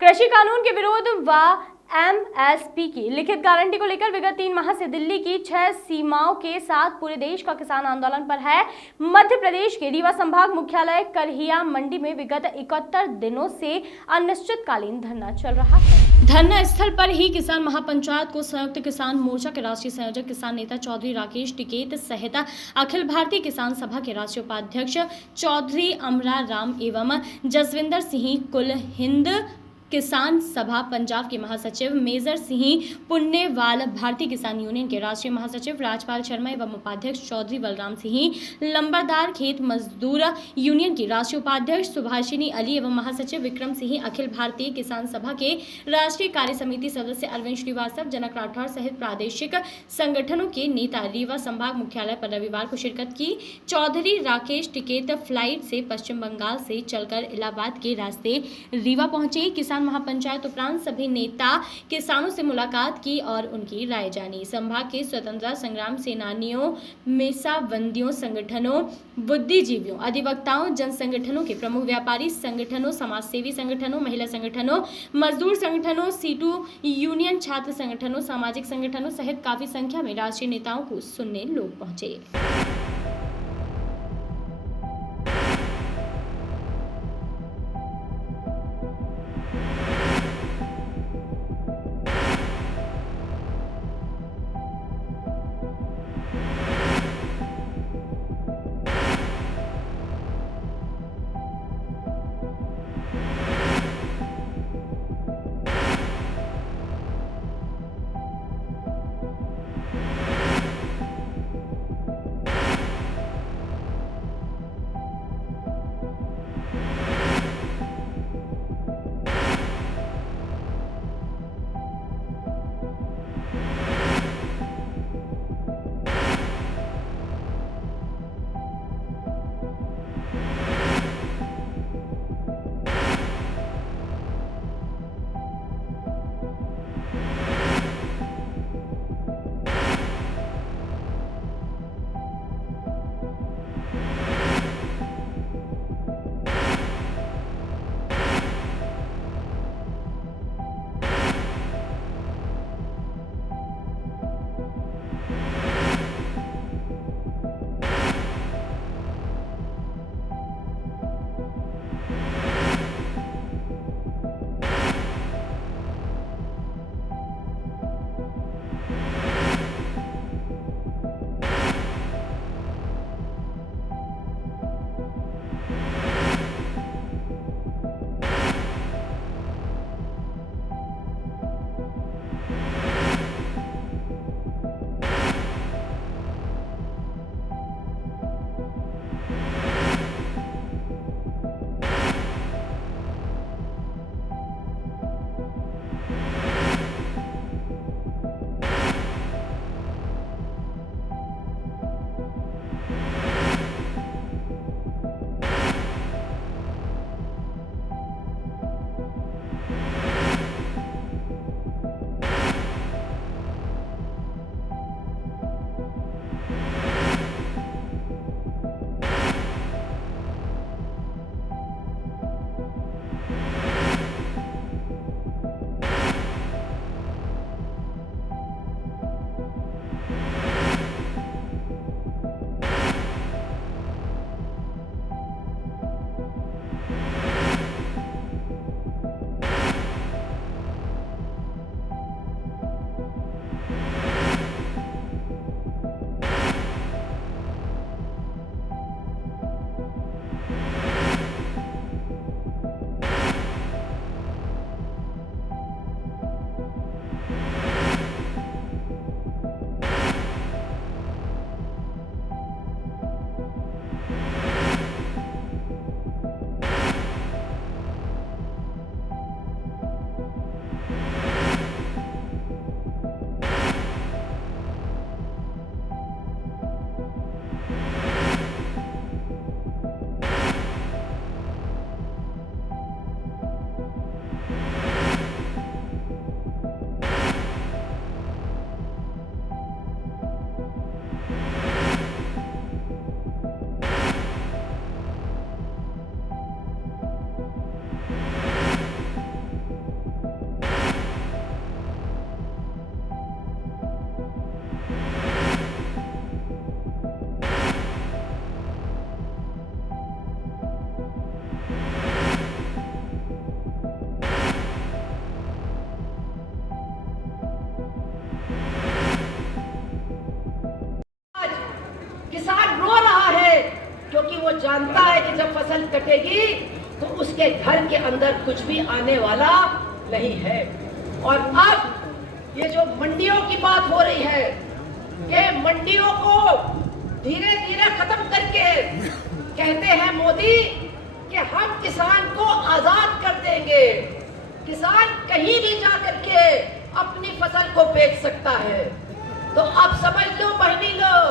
कृषि कानून के विरोध व एमएसपी की लिखित गारंटी को लेकर विगत 3 माह से दिल्ली की 6 सीमाओं के साथ पूरे देश का किसान आंदोलन पर है। मध्य प्रदेश के रीवा संभाग मुख्यालय करहिया मंडी में विगत 71 दिनों से अनिश्चितकालीन धरना चल रहा है। धरना स्थल पर ही किसान महापंचायत को संयुक्त किसान मोर्चा के राष्ट्रीय संयोजक किसान नेता चौधरी राकेश टिकैत सहित अखिल भारतीय किसान सभा के राष्ट्रीय उपाध्यक्ष चौधरी अमरा राम एवं जसविंदर सिंह कुल हिंद किसान सभा पंजाब के महासचिव मेजर सिंह पुन्नेवाल, भारतीय किसान यूनियन के राष्ट्रीय महासचिव राजपाल शर्मा एवं उपाध्यक्ष चौधरी बलराम सिंह लंबरदार, खेत मजदूर यूनियन की राष्ट्रीय उपाध्यक्ष सुभाषिनी अली एवं महासचिव विक्रम सिंह, अखिल भारतीय किसान सभा के राष्ट्रीय कार्य समिति सदस्य अरविंद श्रीवास्तव, जनक राठौर सहित प्रादेशिक संगठनों के नेता रीवा संभाग मुख्यालय पर रविवार को शिरकत की। चौधरी राकेश टिकैत फ्लाइट से पश्चिम बंगाल से चलकर इलाहाबाद के रास्ते रीवा पहुंचे। किसान महापंचायत उपरांत सभी नेता किसानों से मुलाकात की और उनकी राय जानी। संभाग के स्वतंत्रता संग्राम सेनानियों, मेसाबंदियों संगठनों, बुद्धिजीवियों, अधिवक्ताओं, जन संगठनों के प्रमुख, व्यापारी संगठनों, समाजसेवी संगठनों, महिला संगठनों, मजदूर संगठनों, सीटू यूनियन, छात्र संगठनों, सामाजिक संगठनों सहित काफी संख्या में राष्ट्रीय नेताओं को सुनने लोग पहुंचे। जानता है कि जब फसल कटेगी तो उसके घर के अंदर कुछ भी आने वाला नहीं है। और अब ये जो मंडियों की बात हो रही है, ये मंडियों को धीरे धीरे खत्म करके कहते हैं मोदी कि हम किसान को आजाद कर देंगे, किसान कहीं भी जा करके अपनी फसल को बेच सकता है। तो अब समझ लो बहनी लोग,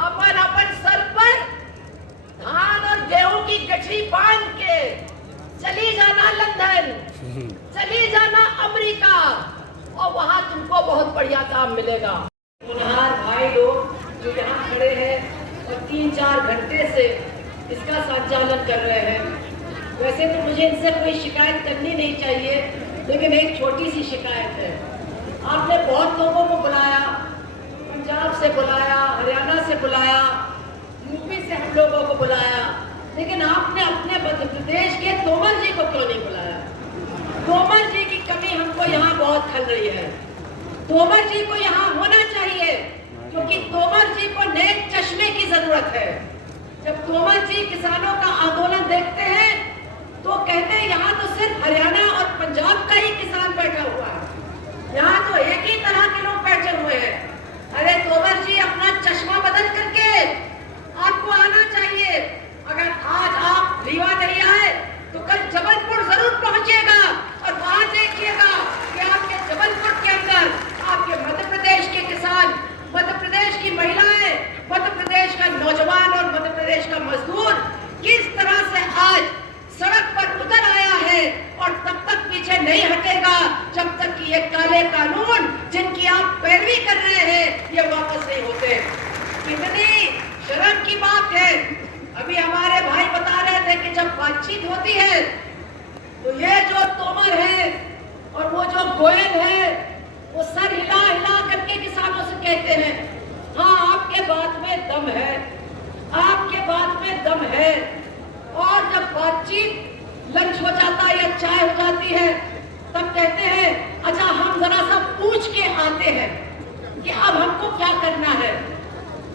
अपन अपन सर पर धान और गेहूं की गठरी बांध के चली जाना लंदन, चली जाना अमेरिका, और वहां तुमको बहुत बढ़िया काम मिलेगा। मुनहार भाई लोग जो यहाँ खड़े हैं और 3-4 घंटे से इसका संचालन कर रहे हैं, वैसे तो मुझे इनसे कोई शिकायत करनी नहीं चाहिए, लेकिन एक छोटी सी शिकायत है। आपने बहुत लोगों को बुलाया, पंजाब से बुलाया, हरियाणा से बुलाया, यूपी से हम लोगों को बुलाया, लेकिन आपने अपने मध्य प्रदेश के तोमर जी को क्यों नहीं बुलाया? तोमर जी की कमी हमको यहाँ बहुत खल रही है। तोमर जी को यहाँ होना चाहिए, क्योंकि तोमर जी को नए चश्मे की जरूरत है। जब तोमर जी किसानों का आंदोलन देखते हैं तो कहते हैं यहाँ तो सिर्फ हरियाणा और पंजाब का ही किसान बैठा हुआ है, यहाँ तो एक ही तरह के लोग बैठे हुए हैं। अरे तोमर जी, अपना चश्मा बदल करके आपको आना चाहिए। अगर आज आप रीवा नहीं आए तो कल जबलपुर जरूर पहुंचेगा, और वहां देखिएगा कि आपके जबलपुर के अंदर आपके मध्य प्रदेश के किसान, मध्य प्रदेश की महिलाएं, मध्य प्रदेश का नौजवान और मध्य प्रदेश का मजदूर किस तरह से आज सड़क पर उतर आया है, और तब तक पीछे नहीं हटेगा जब तक कि ये काले कानून जिनकी आप पैरवी कर रहे हैं ये वापस नहीं होते। कितनी शर्म की बात है। अभी हमारे भाई बता रहे थे कि जब बातचीत होती है तो ये जो तोमर है और वो जो गोयल है वो सर हिला हिला करके किसानों से कहते हैं, हाँ आपके बात में दम है, आपके बात में दम है। और जब बातचीत लंच हो जाता है या चाय हो जाती है तब कहते हैं, अच्छा हम जरा सा पूछ के आते हैं कि अब हमको क्या करना है।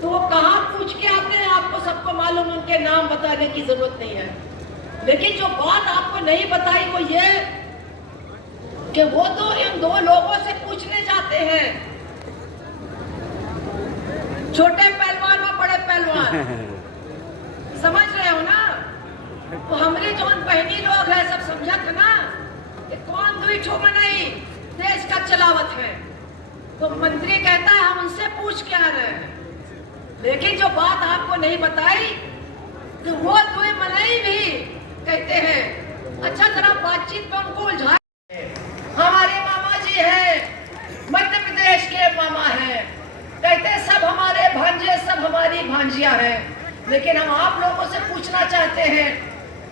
तो वो कहाँ पूछ के आते हैं आपको सबको मालूम, उनके नाम बताने की जरूरत नहीं है। लेकिन जो बात आपको नहीं बताई वो ये कि वो तो इन 2 लोगों से पूछने जाते हैं, छोटे पहलवान और बड़े पहलवान, समझ रहे हो ना? तो हमारे जो बहनी लोग हैं सब समझत ना कि कौन दुई ठो नहीं देश का चलावत है। तो मंत्री कहता है हम उनसे पूछ के आ रहे हैं, लेकिन जो बात आपको नहीं बताई कि वो दुई मनाई भी कहते हैं, अच्छा जरा बातचीत में उनको उलझा। हमारे मामा जी हैं, मध्य प्रदेश के मामा हैं, कहते सब हमारे भांजे, सब हमारी भांजियां हैं। लेकिन हम आप लोगों से पूछना चाहते हैं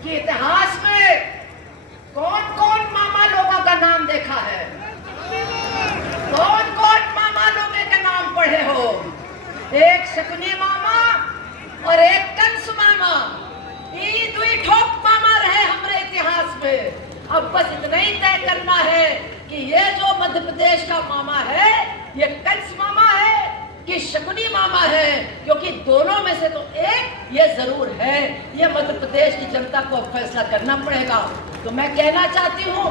कि इतिहास में कौन कौन मामा लोगों का नाम देखा है? कौन कौन मामा लोगों के नाम पढ़े हो? एक शकुनी मामा और एक कंस मामा, ये 2 ठोक मामा रहे हमारे इतिहास में। अब बस इतना ही तय करना है कि ये जो मध्य प्रदेश का मामा है ये कंस मामा है कि शकुनी मामा है, क्योंकि दोनों में से तो एक ये जरूर है। ये मध्य प्रदेश की जनता को फैसला करना पड़ेगा। तो मैं कहना चाहती हूँ,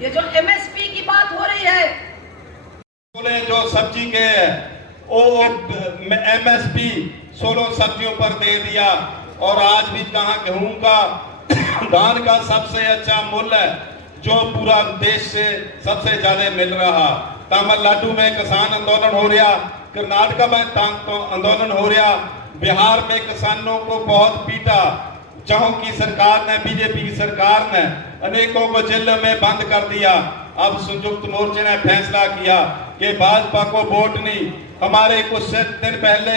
ये जो MSP की बात हो रही है, बोले जो सब्जी के वो MSP 16 सब्जियों पर दे दिया, और आज भी कहा गेहूं का धान का सबसे अच्छा मूल्य जो पूरा देश से सबसे ज्यादा मिल रहा। तमिलनाडु में किसान आंदोलन हो रहा, कर्नाटक में तो आंदोलन हो रहा, बिहार में किसानों को बहुत पीटा। जहां की सरकार ने, बीजेपी की सरकार ने अनेकों को जेल में बंद कर दिया। अब संयुक्त मोर्चे ने फैसला किया कि भाजपा को वोट नहीं। हमारे कुछ दिन पहले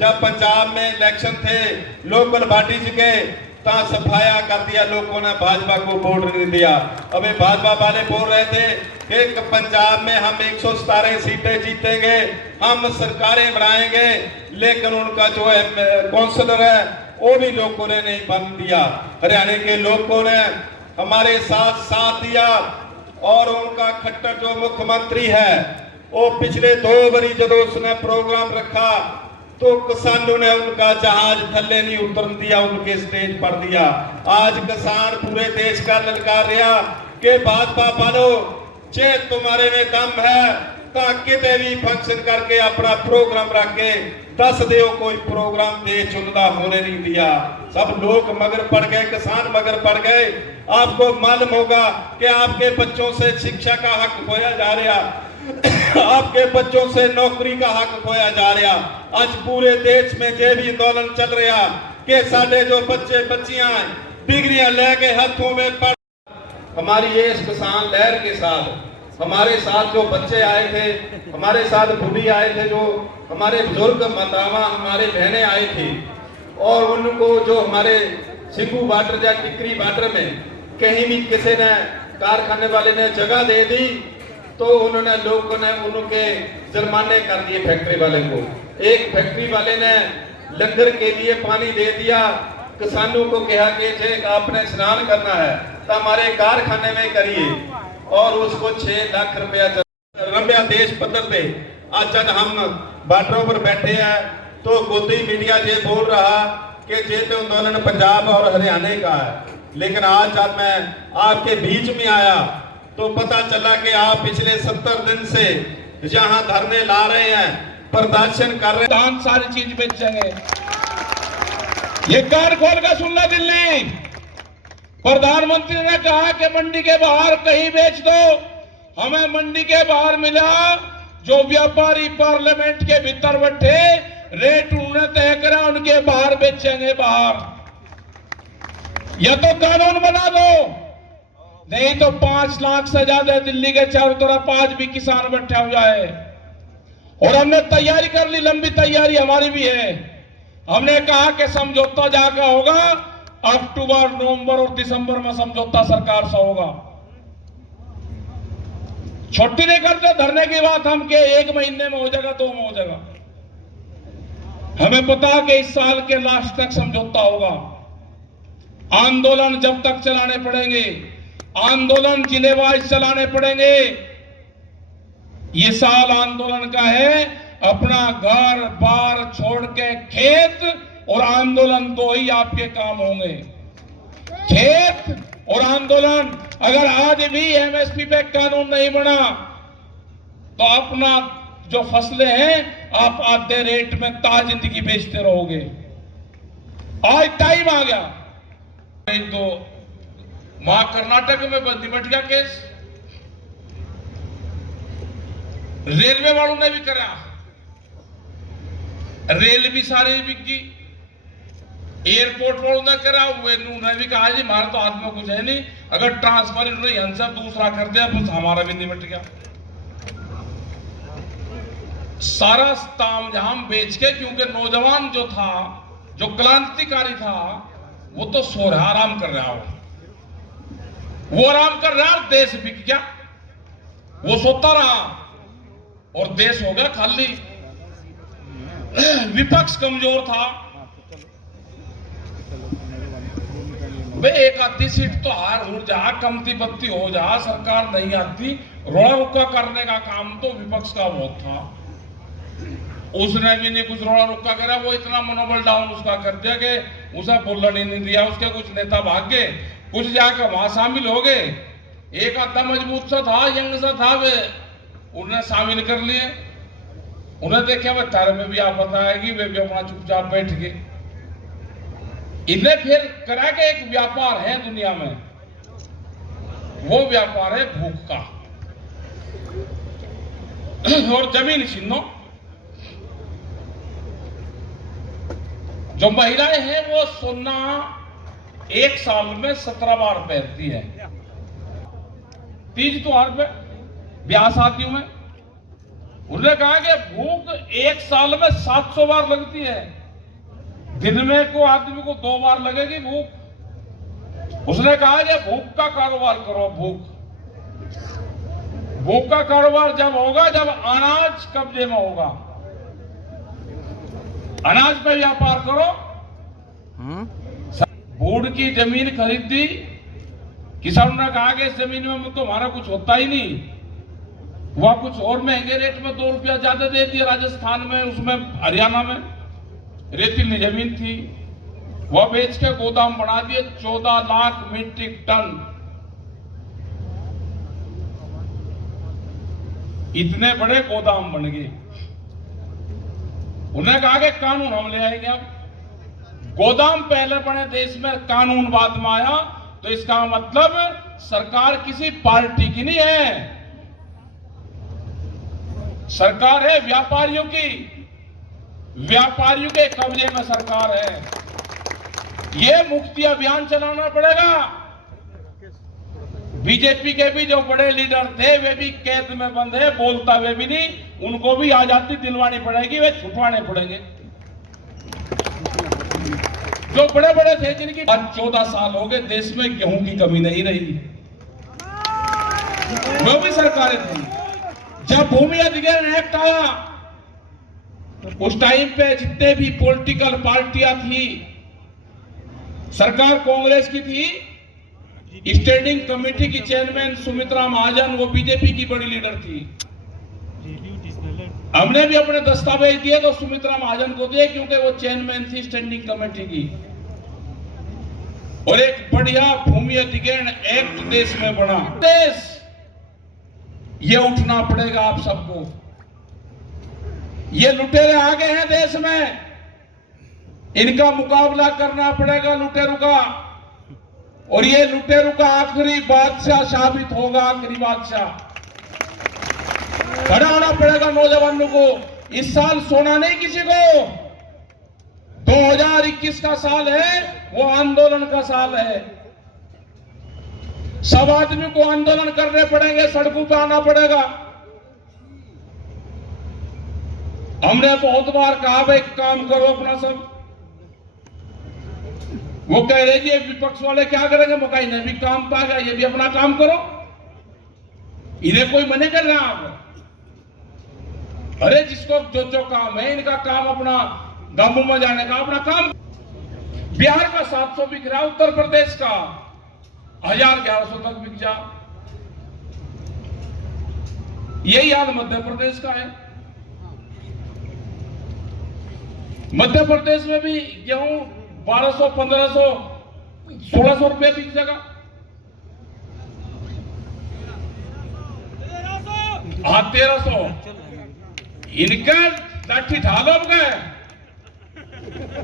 जब पंजाब में इलेक्शन थे, लोकल बॉडीज के सफाया कर दिया, लोगों ने भाजपा को वोट नहीं दिया। अभी भाजपा वाले बोल रहे थे कि पंजाब में हम 117 सीटें जीतेंगे, हम सरकारें बनाएंगे, लेकिन उनका जो है काउंसलर है वो भी लोगों ने नहीं बन दिया। हरियाणा के लोगों ने हमारे साथ दिया, और उनका खट्टर जो मुख्यमंत्री है वो पिछले 2 बारी जब उसने प्रोग्राम रखा तो किसानों ने उनका जहाज थल्ले नहीं उतरन दिया, उनके स्टेज पर दिया। आज किसान पूरे देश का ललकार रहा कि भाजपा वालों जे तुम्हारे में दम है तो किते भी फंक्शन करके अपना प्रोग्राम रख के दस देव कोई प्रोग्राम दे चुनदा होने नहीं दिया। सब लोग मगर पड़ गए, किसान मगर पड़ गए। आपको मालूम होगा कि आपके बच्चों से शिक्षा का हक खोया जा रहा, आपके बच्चों से नौकरी का हक खोया जा रहा। आज पूरे देश में जे भी आंदोलन चल रहा कि साडे जो बच्चे बच्चियां डिग्रियां लेके हाथों में पड़। हमारी ये इस किसान लहर के साथ हमारे साथ जो बच्चे आए थे, हमारे साथ बूढ़ी आए थे, जो हमारे बुजुर्ग मातावां हमारे बहनें आई थी, और उनको जो हमारे सिंगू बॉर्डर या टिकरी बॉर्डर में कहीं भी किसी ने कारखाने वाले ने जगह दे दी तो उन्होंने लोगों ने उनके जुर्माने कर दिए। फैक्ट्री वाले को, एक फैक्ट्री वाले ने लंगर के लिए पानी दे दिया, किसानों को कहा कि आपने स्नान करना है तो हमारे कारखाने में करिए, और उसको 6 लाख रुपया देश पद्धर पे। आज जब हम बॉर्डरों पर बैठे हैं तो गोदी मीडिया ये बोल रहा कि जे तो आंदोलन पंजाब और हरियाणा का है, लेकिन आज जब मैं आपके बीच में आया तो पता चला कि आप पिछले 70 दिन से यहाँ धरने ला रहे हैं, प्रदर्शन कर रहे हैं। सारी चीज बेचेंगे। ये कान खोल कर सुनना दिल्ली, प्रधानमंत्री ने कहा कि मंडी के बाहर कहीं बेच दो। हमें मंडी के बाहर मिला, जो व्यापारी पार्लियामेंट के भीतर बैठे रेट उन्होंने तय करा, उनके बाहर बेचेंगे। बाहर या तो कानून बना दो, नहीं तो 5 लाख से ज्यादा दिल्ली के चारों तरफ आज भी किसान बैठा हुआ है। और हमने तैयारी कर ली, लंबी तैयारी हमारी भी है। हमने कहा कि समझौता जाकर होगा, अक्टूबर, नवंबर और दिसंबर में समझौता सरकार से होगा। छुट्टी नहीं करते धरने की बात हम के 1 महीने में हो जाएगा, 2 में हो जाएगा। हमें पता कि इस साल के लास्ट तक समझौता होगा। आंदोलन जब तक चलाने पड़ेंगे, आंदोलन जिले वाइज चलाने पड़ेंगे। ये साल आंदोलन का है, अपना घर बार छोड़ के खेत और आंदोलन दो ही आपके काम होंगे, खेत और आंदोलन। अगर आज भी एमएसपी पे कानून नहीं बना तो अपना जो फसलें हैं आप आधे रेट में ताज जिंदगी बेचते रहोगे। आज टाइम आ गया। तो वहां कर्नाटक में निपट गया केस, रेलवे वालों ने भी करा, रेल भी सारी बिक गई। एयरपोर्ट वालों ने करा, उन्होंने भी कहा जी हमारे तो हाथ में कुछ है नहीं, अगर ट्रांसफर इन्होंने यहाँ से दूसरा कर दिया बस हमारा भी निपट गया। सारा तामझाम बेच के, क्योंकि नौजवान जो था, जो क्रांतिकारी था, वो तो सो रहा, आराम कर रहा हो, वो आराम कर रहा, देश बिक गया। वो सोता रहा और देश हो गया खाली। विपक्ष कमजोर था, वे एक आधी सीट तो हार हो जा, कमती बत्ती हो जा, सरकार नहीं आती, रोड़ा रुक्का करने का काम तो विपक्ष का बहुत था। उसने भी नहीं कुछ रोड़ा रुक्का करा, वो इतना मनोबल डाउन उसका कर दिया कि उसे बोलने ही नहीं दिया। उसके कुछ नेता भाग गए, कुछ जाकर वहां शामिल हो गए। एक आधा मजबूत सा था, यंग सा था, वे उन्हें शामिल कर लिए। उन्हें देखा वे तारे में भी आप बताएगी, वे भी अपना चुपचाप बैठ गए। इन्हें फिर करा के एक व्यापार है दुनिया में, वो व्यापार है भूख का और जमीन छीनो। जो महिलाएं हैं वो सोना एक साल में 17 बार पहनती है। तीज त्योहार पे, ब्याह शादियों में। उन्होंने कहा कि भूख एक साल में 700 बार लगती है, दिन में को आदमी को 2 बार लगेगी भूख। उसने कहा कि भूख का कारोबार करो। भूख का कारोबार जब होगा जब अनाज कब्जे में होगा, अनाज पे व्यापार करो। बोर्ड की जमीन खरीदी, किसानों ने कहा कि इस जमीन में तो हमारा कुछ होता ही नहीं, वह कुछ और महंगे रेट में 2 रुपया ज्यादा दे दिया राजस्थान में, उसमें हरियाणा में। रेतीली जमीन थी, वह बेच के गोदाम बना दिए 14 लाख मीट्रिक टन। इतने बड़े गोदाम बन गए। उन्हें कहा कि कानून हम ले आएंगे। अब गोदाम पहले बने देश में, कानून बाद में आया, तो इसका मतलब सरकार किसी पार्टी की नहीं है, सरकार है व्यापारियों की। व्यापारियों के कब्जे में सरकार है। ये मुक्ति अभियान चलाना पड़ेगा। बीजेपी के भी जो बड़े लीडर थे वे भी कैद में बंद है, बोलता वे भी नहीं, उनको भी आजादी दिलवानी पड़ेगी, वे छुटवाने पड़ेंगे। जो बड़े बड़े थे जिनकी 14 साल हो गए, देश में गेहूं की कमी नहीं रही, वो भी सरकारें थी। जब भूमि अधिग्रहण एक्ट आया, उस टाइम पे जितने भी पॉलिटिकल पार्टियां थी, सरकार कांग्रेस की थी, स्टैंडिंग कमेटी की चेयरमैन सुमित्रा महाजन, वो बीजेपी की बड़ी लीडर थी। हमने भी अपने दस्तावेज दिए तो सुमित्रा महाजन को दिए, क्योंकि वो चेयरमैन थी स्टैंडिंग कमेटी की। और एक बढ़िया भूमि अधिग्रहण एक्ट देश में बना। देश ये उठना पड़ेगा आप सबको। ये लुटेरे आ गए हैं देश में, इनका मुकाबला करना पड़ेगा लुटेरों का। और ये लुटेरों का आखिरी बादशाह साबित होगा, आखिरी बादशाह। खड़ा होना पड़ेगा नौजवानों को। इस साल सोना नहीं किसी को। 2021 का साल है, वो आंदोलन का साल है। सब आदमी को आंदोलन करने पड़ेंगे, सड़कों पर आना पड़ेगा। हमने बहुत बार कहा भाई काम करो अपना सब। वो कह रहे जी विपक्ष वाले क्या करेंगे, मकाई ने भी काम पा गया, ये भी अपना काम करो। इन्हें कोई मने कर रहा आप? अरे जिसको जो जो काम है, इनका काम अपना गांवों में जाने का अपना काम। बिहार का 700 बिक रहा, उत्तर प्रदेश का 1100 तक बिक जा। यही हाल मध्य प्रदेश का है। मध्य प्रदेश में भी गेहूं 1200, 1500, 1600 रुपए बिक जाएगा। हाँ 1300। इनका लाठी ढालो गए,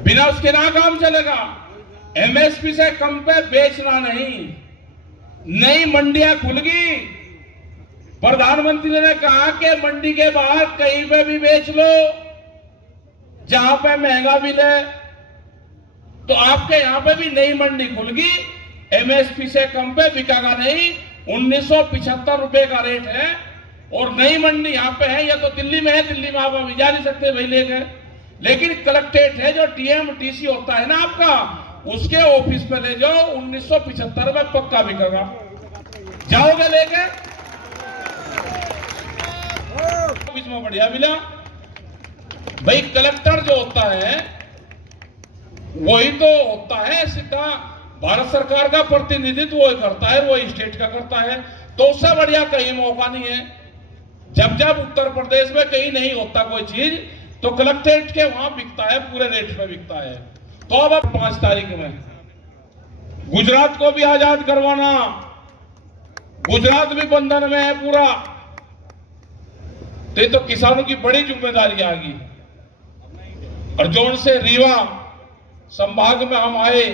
बिना उसके ना काम चलेगा। एमएसपी से कम पे बेचना नहीं। नई मंडियां खुल गई। प्रधानमंत्री ने कहा कि मंडी के बाहर कहीं पे भी बेच लो, जहां पे महंगा मिले। तो आपके यहां पे भी नई मंडी खुल गई, एमएसपी से कम पे बिकागा नहीं। 1975 रुपए का रेट है। और नई मंडी यहां पे है, या तो दिल्ली में है, दिल्ली में आप अभी जा नहीं सकते भाई लेकर। लेकिन कलेक्ट्रेट है, जो टीएमटीसी होता है ना आपका, उसके ऑफिस पे ले जाओ, 1975 में पक्का बिकेगा। जाओगे लेके? ऑफिस में बढ़िया मिला। भाई कलेक्टर जो होता है वही तो होता है सीधा भारत सरकार का प्रतिनिधित्व वही करता है, वही स्टेट का करता है। तो उससे बढ़िया कहीं मौका नहीं है। जब जब उत्तर प्रदेश में कहीं नहीं होता कोई चीज, तो कलेक्ट्रेट के वहां बिकता है, पूरे रेट पे बिकता है। तो अब 5 तारीख में गुजरात को भी आजाद करवाना। गुजरात भी बंधन में है पूरा। तो किसानों की बड़ी जिम्मेदारी आ गई। और जोन से रीवा संभाग में हम आए,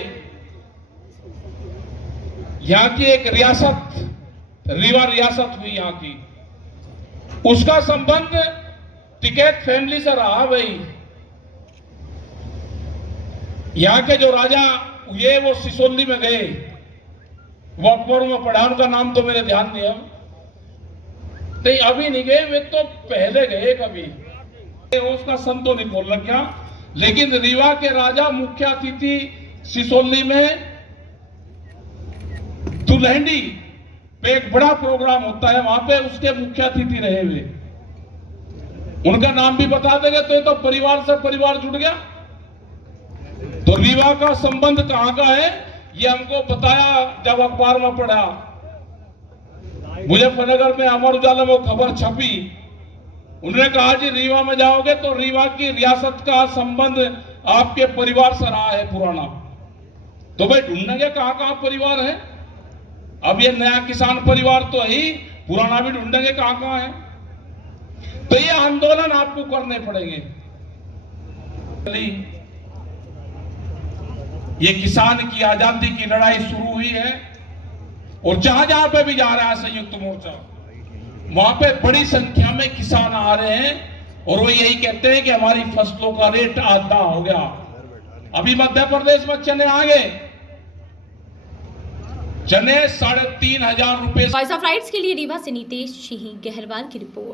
यहां की एक रियासत, रीवा रियासत हुई यहां की, उसका संबंध टिकैत फैमिली से रहा। भाई यहां के जो राजा ये वो सिसोली में गए, वो अकबर में पढ़ा, उनका नाम तो मेरे ध्यान नहीं है। तो अभी नहीं गए, वे तो पहले गए कभी। उसका सन तो नहीं बोल लग गया। लेकिन रीवा के राजा मुख्य अतिथि सिसोली में दुल्हंडी पे एक बड़ा प्रोग्राम होता है, वहां पे उसके मुख्य अतिथि रहे हुए। उनका नाम भी बता देंगे तो ये तो परिवार से परिवार जुड़ गया। तो रीवा का संबंध कहां का है ये हमको बताया जब अखबार में पढ़ा। मुजफ्फरनगर में अमर उजाला में खबर छपी। उन्होंने कहा जी रीवा में जाओगे तो रीवा की रियासत का संबंध आपके परिवार से रहा है पुराना, तो भाई ढूंढेंगे कहाँ कहाँ परिवार है। अब ये नया किसान परिवार तो है ही, पुराना भी ढूंढेंगे कहाँ कहाँ है। तो ये आंदोलन आपको करने पड़ेंगे। ये किसान की आजादी की लड़ाई शुरू हुई है और जहां जहां पे भी जा रहा है संयुक्त मोर्चा, वहां पे बड़ी संख्या में किसान आ रहे हैं और वो यही कहते हैं कि हमारी फसलों का रेट आधा हो गया। अभी मध्य प्रदेश में चने आ गए, चने 3,500 रुपए। वॉइस ऑफ राइट्स के लिए रीवा से नीतीश सिंह गहरवाल की रिपोर्ट।